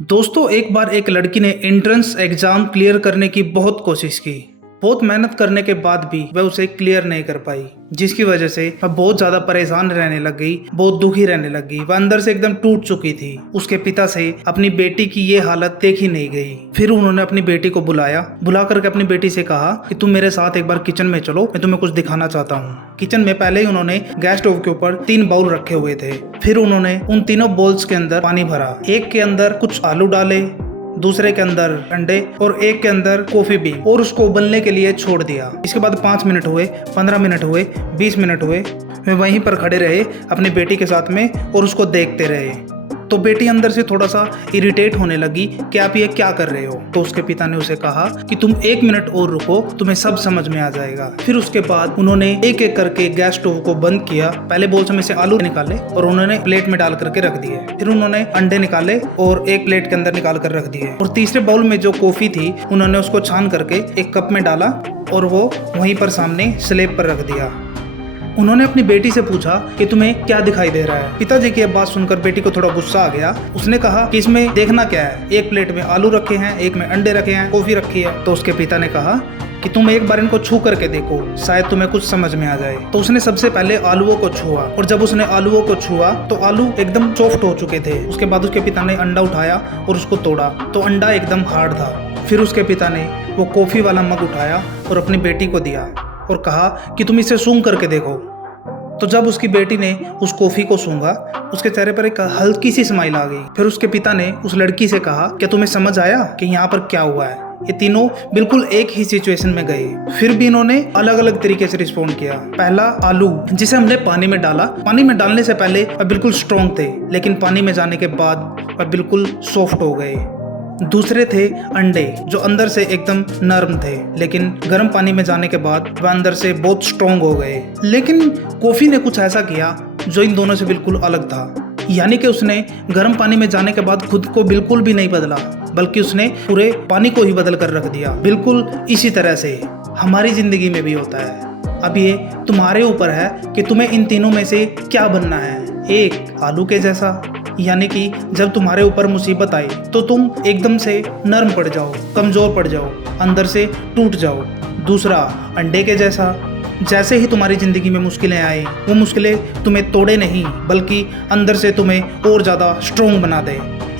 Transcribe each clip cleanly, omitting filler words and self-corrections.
दोस्तों, एक बार एक लड़की ने एंट्रेंस एग्जाम क्लियर करने की बहुत कोशिश की। बहुत मेहनत करने के बाद भी वह उसे क्लियर नहीं कर पाई, जिसकी वजह से वह बहुत ज्यादा परेशान रहने लग गई, बहुत दुखी रहने लग गई। वह अंदर से एकदम टूट चुकी थी। उसके पिता से अपनी बेटी की ये हालत देखी नहीं गई। फिर उन्होंने अपनी बेटी को बुलाया, बुला करके अपनी बेटी से कहा कि तुम मेरे साथ एक बार किचन में चलो, मैं तुम्हें कुछ दिखाना चाहता हूँ। किचन में पहले ही उन्होंने गैस स्टोव के ऊपर 3 बाउल रखे हुए थे। फिर उन्होंने उन तीनों बाउल्स के अंदर पानी भरा। एक के अंदर कुछ आलू डाले, दूसरे के अंदर अंडे और एक के अंदर कॉफी बीन, और उसको उबलने के लिए छोड़ दिया। इसके बाद 5 मिनट हुए, 15 मिनट हुए, 20 मिनट हुए। वे वहीं पर खड़े रहे अपनी बेटी के साथ में और उसको देखते रहे। तो बेटी अंदर से थोड़ा सा इरिटेट होने लगी कि आप ये क्या कर रहे हो। तो उसके पिता ने उसे कहा कि तुम 1 मिनट और रुको, तुम्हें सब समझ में आ जाएगा। फिर उसके बाद उन्होंने एक एक करके गैस स्टोव को बंद किया। पहले बोल में से आलू निकाले और उन्होंने प्लेट में डाल करके रख दिए। फिर उन्होंने अंडे निकाले और एक प्लेट के अंदर निकाल कर रख दिए। और तीसरे बाउल में जो कॉफी थी उन्होंने उसको छान करके एक कप में डाला और वो वहीं पर सामने स्लेब पर रख दिया। उन्होंने अपनी बेटी से पूछा कि तुम्हें क्या दिखाई दे रहा है। पिताजी की बात सुनकर बेटी को थोड़ा गुस्सा आ गया। उसने कहा कि इसमें देखना क्या है, एक प्लेट में आलू रखे हैं, एक में अंडे रखे हैं, कॉफी रखी है। तो उसके पिता ने कहा कि तुम एक बार इनको छू करके देखो, शायद तुम्हें कुछ समझ में आ जाए। तो उसने सबसे पहले आलूओं को छुआ, और जब उसने आलूओं को छुआ तो आलू एकदम सॉफ्ट हो चुके थे। उसके बाद उसके पिता ने अंडा उठाया और उसको तोड़ा, तो अंडा एकदम हार्ड था। फिर उसके पिता ने वो कॉफी वाला मग उठाया और अपनी बेटी को दिया और कहा कि तुम इसे सूंघ करके देखो। तो जब उसकी बेटी ने उस कॉफी को सूंघा, उसके चेहरे पर एक हल्की सी स्माइल आ गई। फिर उसके पिता ने उस लड़की से कहा, क्या तुम्हें समझ आया कि यहाँ पर क्या हुआ है? ये तीनों बिल्कुल एक ही सिचुएशन में गए। फिर भी इन्होंने अलग अलग तरीके से रिस्पॉन्ड किया। पहला आलू, जिसे हमने पानी में डाला। पानी में डालने से पहले वह बिल्कुल स्ट्रॉन्ग थे, लेकिन पानी में जाने के बाद वह बिल्कुल सॉफ्ट हो गए। दूसरे थे अंडे, जो अंदर से एकदम नरम थे, लेकिन गर्म पानी में जाने के बाद वह अंदर से बहुत स्ट्रॉन्ग हो गए। लेकिन कॉफी ने कुछ ऐसा किया जो इन दोनों से बिल्कुल अलग था, यानी कि उसने गर्म पानी में जाने के बाद खुद को बिल्कुल भी नहीं बदला, बल्कि उसने पूरे पानी को ही बदल कर रख दिया। बिल्कुल इसी तरह से हमारी जिंदगी में भी होता है। अब ये तुम्हारे ऊपर है कि तुम्हें इन तीनों में से क्या बनना है। एक, आलू के जैसा, यानी कि जब तुम्हारे ऊपर मुसीबत आए तो तुम एकदम से नरम पड़ जाओ, कमजोर पड़ जाओ, अंदर से टूट जाओ। दूसरा, अंडे के जैसा, जैसे ही तुम्हारी जिंदगी में मुश्किलें आए, वो मुश्किलें तुम्हें तोड़े नहीं, बल्कि अंदर से तुम्हें और ज़्यादा स्ट्रोंग बना दे।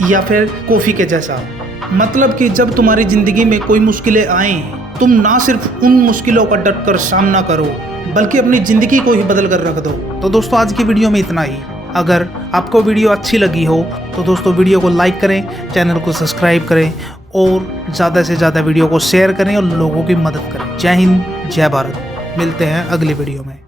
या फिर कॉफ़ी के जैसा, मतलब कि जब तुम्हारी ज़िंदगी में कोई मुश्किलें आएँ, तुम ना सिर्फ उन मुश्किलों का डट कर सामना करो, बल्कि अपनी ज़िंदगी को ही बदल कर रख दो। तो दोस्तों, आज की वीडियो में इतना ही। अगर आपको वीडियो अच्छी लगी हो तो दोस्तों वीडियो को लाइक करें, चैनल को सब्सक्राइब करें और ज़्यादा से ज़्यादा वीडियो को शेयर करें और लोगों की मदद करें। जय हिंद, जय भारत। मिलते हैं अगली वीडियो में।